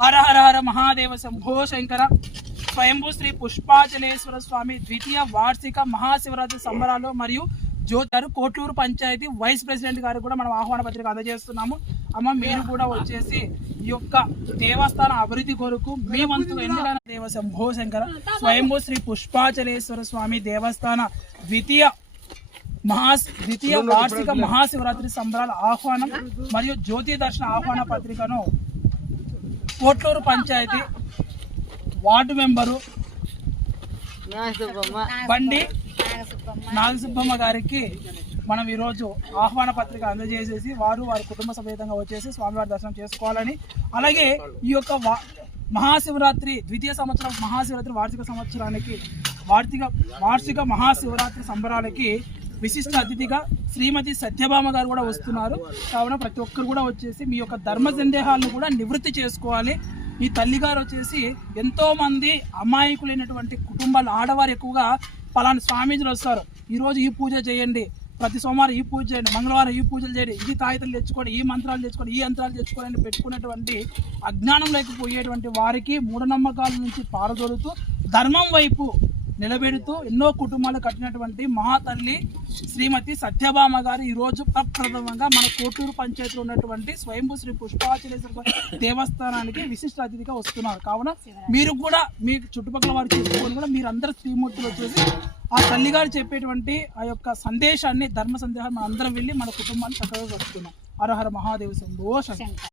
హర హర హర మహాదేవ శంభో శంకర. స్వయంభూ శ్రీ పుష్పాచలేశ్వర స్వామి ద్వితీయ వార్షిక మహాశివరాత్రి సంబరాలు మరియు జ్యోతి గారు కోట్లూరు పంచాయతీ వైస్ ప్రెసిడెంట్ గారు కూడా మనం ఆహ్వాన పత్రిక అందజేస్తున్నాము. అమ్మ మీరు కూడా వచ్చేసి ఈ యొక్క దేవస్థాన అభివృద్ధి కొరకు మీ వంతు ఎందుకైనా దేవ శంభో శంకర. స్వయంభూ శ్రీ పుష్పాచలేశ్వర స్వామి దేవస్థాన ద్వితీయ వార్షిక మహాశివరాత్రి సంబరాల ఆహ్వానం మరియు జ్యోతి దర్శన ఆహ్వాన పత్రికను కోట్లూరు పంచాయతీ వార్డు మెంబరు బండి నాగసుబ్బమ్మ గారికి మనం ఈరోజు ఆహ్వాన పత్రిక అందజేసేసి వారి కుటుంబ సమేతంగా వచ్చేసి స్వామివారి దర్శనం చేసుకోవాలని, అలాగే ఈ యొక్క మహాశివరాత్రి ద్వితీయ సంవత్సరం మహాశివరాత్రి వార్షిక మహాశివరాత్రి సంబరాలకి విశిష్ట అతిథిగా శ్రీమతి సత్యభామ గారు కూడా వస్తున్నారు. కావున ప్రతి ఒక్కరు కూడా వచ్చేసి మీ యొక్క ధర్మ సందేహాలను కూడా నివృత్తి చేసుకోవాలి. ఈ తల్లిగారు వచ్చేసి ఎంతో మంది అమాయకులైనటువంటి కుటుంబాలు ఆడవారు ఎక్కువగా పలానా స్వామీజీలు వస్తారు, ఈరోజు ఈ పూజ చేయండి, ప్రతి సోమవారం ఈ పూజ చేయండి, మంగళవారం ఈ పూజలు చేయండి, ఈ తాయితలు తెచ్చుకోండి, ఈ మంత్రాలు తెచ్చుకోండి, ఈ యంత్రాలు తెచ్చుకోండి అని పెట్టుకునేటువంటి అజ్ఞానంలోకి పోయేటువంటి వారికి మూఢనమ్మకాల నుంచి పారదోలుతూ ధర్మం వైపు నిలబెడుతూ ఎన్నో కుటుంబాలు కట్టినటువంటి మహాతల్లి శ్రీమతి సత్యభామ గారు ఈరోజు ప్రప్రథమంగా మన కోటూరు పంచాయతీలో ఉన్నటువంటి స్వయంభూ శ్రీ పుష్పాచలేశ్వర దేవస్థానానికి విశిష్ట అతిథిగా వస్తున్నారు. కావున మీరు కూడా మీ చుట్టుపక్కల వారు చేసుకొని కూడా మీరందరూ శ్రీమూర్తులు వచ్చేసి ఆ తల్లిగారు చెప్పేటువంటి ఆ యొక్క సందేశాన్ని ధర్మ సందేహాన్ని మనం అందరం వెళ్ళి మన కుటుంబాన్ని చక్కగా వస్తున్నాం. హర హర మహాదేవ శంభో శంకర.